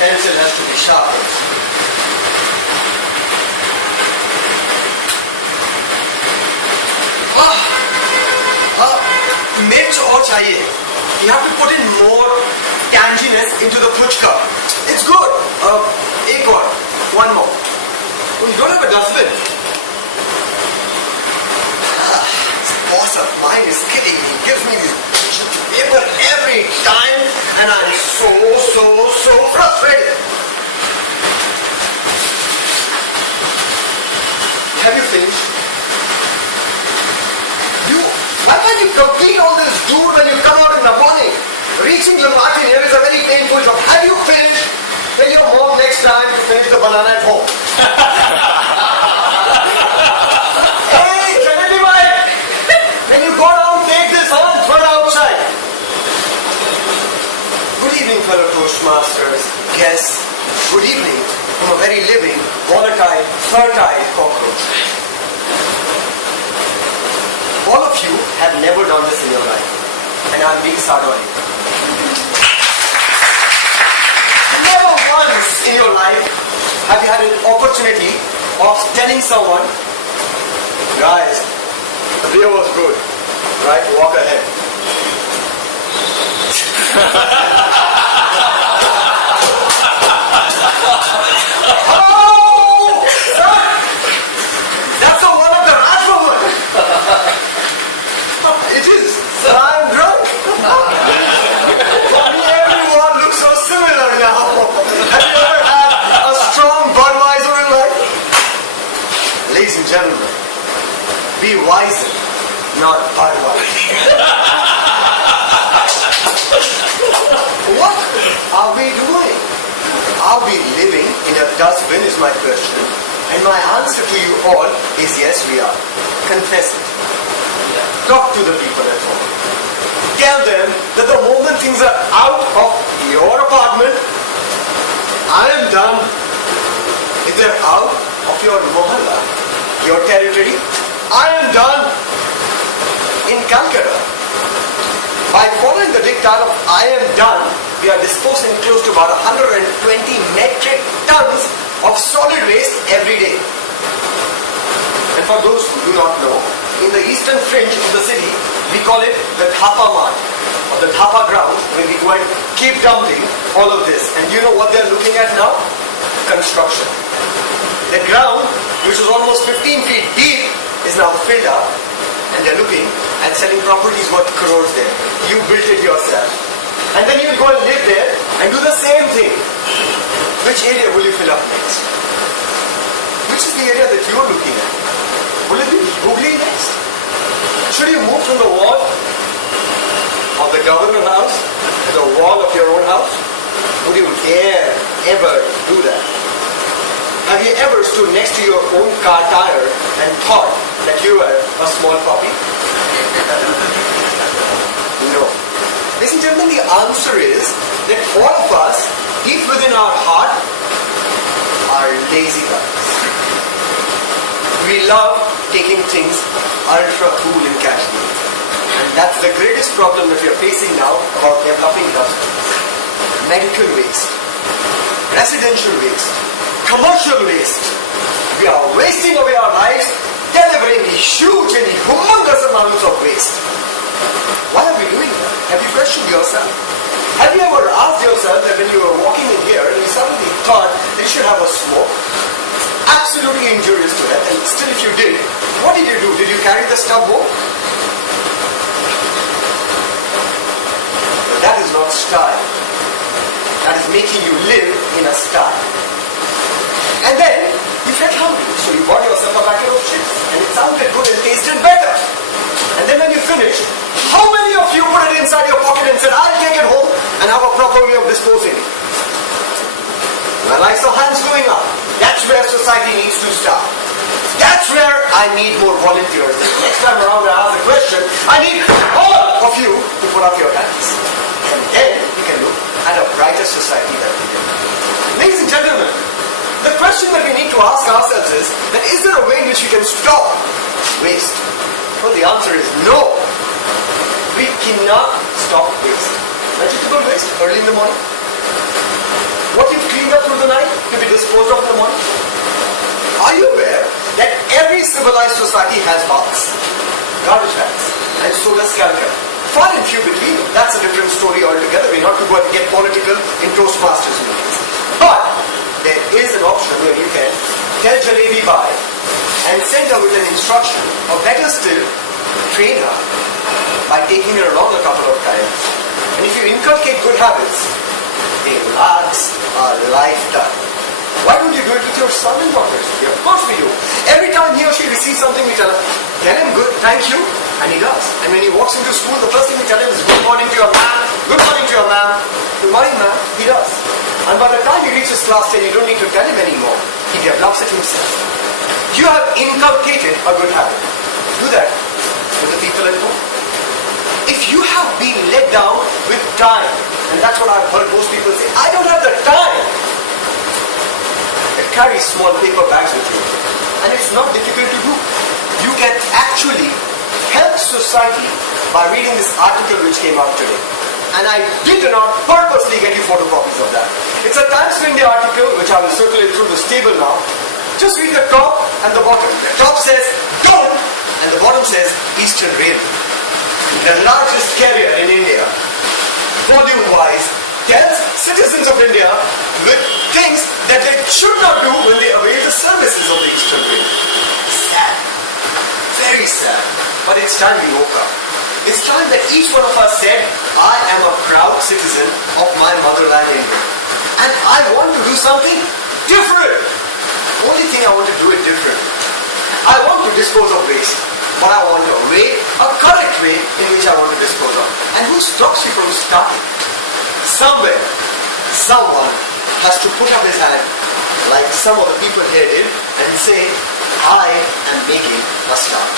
pencil has to be sharpened. Mirch or chahiye. You have to put in more tanginess into the puchka. It's good. Ek aur. One more. Oh, you don't have a dustbin. This boss of mine is kidding me. He gives me this paper every time and I'm so frustrated. Have you finished? Why can't you complete all this dude when you come out in the morning? Reaching the Martin here is a very painful job. Have you finished? Tell your mom next time to finish the banana at home. Hey, Trinity Mike! When you go down, take this on, throw it outside. Good evening, fellow Toastmasters, guests. Good evening from a very living, volatile, fertile cockroach. All of you have never done this in your life, and I'm being sardonic. Never once in your life have you had an opportunity of telling someone, guys, the beer was good, right? Walk ahead. Oh, son! That's the one of the last moment. It is. I'm drunk. Everyone looks so similar now. Have you ever had a strong Budweiser in life? Ladies and gentlemen, be wiser, not Budweiser. What are we doing? Are we living in a dustbin is my question. And my answer to you all is yes, we are. Confess it. Talk to the people at home. Tell them that the moment things are out of your apartment, I am done. If they're out of your mohalla, your territory, I am done. In Kolkata, by following the diktat of I am done, we are disposing close to about 120 metric tons of solid waste every day. And for those who do not know, in the eastern fringe of the city, we call it the Dhapa Mart, or the Dhapa ground, where we go and keep dumping all of this. And you know what they're looking at now? Construction. The ground, which was almost 15 feet deep, is now filled up, and they're looking and selling properties worth crores there. You built it yourself. And then you'll go and live there and do the same thing. Which area will you fill up next? Which is the area that you're looking at? Will it be Hooghly next? Should you move from the wall of the government house to the wall of your own house? Would you dare ever do that? Have you ever stood next to your own car tire and thought that you were a small puppy? No. Ladies and gentlemen, the answer is that all of us, deep within our heart, are lazy guys. We love taking things ultra cool and casual. And that's the greatest problem that we are facing now about developing dustbins. Medical waste, residential waste, commercial waste. We are wasting away our lives delivering huge and humongous amounts of waste. Why are we doing that? Have you questioned yourself? Have you ever asked yourself that when you were walking in here and you suddenly thought that you should have a smoke? Absolutely injurious to health, and still if you did, what did you do? Did you carry the stub home? But that is not style. That is making you live in a style. And then you felt hungry, so you bought yourself a packet of chips, and it sounded good and tasted better. And then when you finished, how many of you put it inside your pocket and said, I'll take it home and have a proper way of disposing it? Well, I saw hands going up. That's where society needs to start. That's where I need more volunteers. Next time around I ask the question, I need all of you to put up your hands. And then we can look at a brighter society that we can. Ladies and gentlemen, the question that we need to ask ourselves is that is there a way in which we can stop waste? Well, the answer is no. We cannot stop waste. Vegetable waste early in the morning. what you've cleaned up through the night to be disposed of in the morning? Are you aware that every civilized society has baths, garbage bags, and so does Calcutta? Far and few between them. That's a different story altogether. We're not to go and get political in Toastmasters meetings. But there is an option where you can tell Jalebi bye and send her with an instruction, or better still, train her by taking her along a couple of times. And if you inculcate good habits, they last a lifetime. Why don't you do it with your son and daughters? Yeah, of course we do. Every time he or she receives something, we tell him good, thank you, and he does. And when he walks into school, the first thing we tell him is good morning to your ma'am, good morning to your ma'am, good morning ma'am, he does. And by the time he reaches class 10, you don't need to tell him anymore. He develops it himself. You have inculcated a good habit. Do that with the people at home. If you have been let down with time, and that's what I've heard most people say, I don't have the time. Carry small paper bags with you, and it's not difficult to do. You can actually help society by reading this article which came out today, and I did not purposely get you photocopies of that. It's a Times of India article which I will circulate through this table now. Just read the top and the bottom. The top says don't, and the bottom says Eastern Railway, the largest carrier in India, volume-wise, tells citizens of India with things that they should not do when they avail the services of the Eastern Railway. Sad. Very sad. But it's time we woke up. It's time that each one of us said, I am a proud citizen of my motherland India. And I want to do something different. Only thing I want to do it different. I want to dispose of waste. But I want a correct way in which I want to dispose of. And who stops you from starting? Somewhere, someone has to put up his hand, like some of the people here did, and say, I am making a start.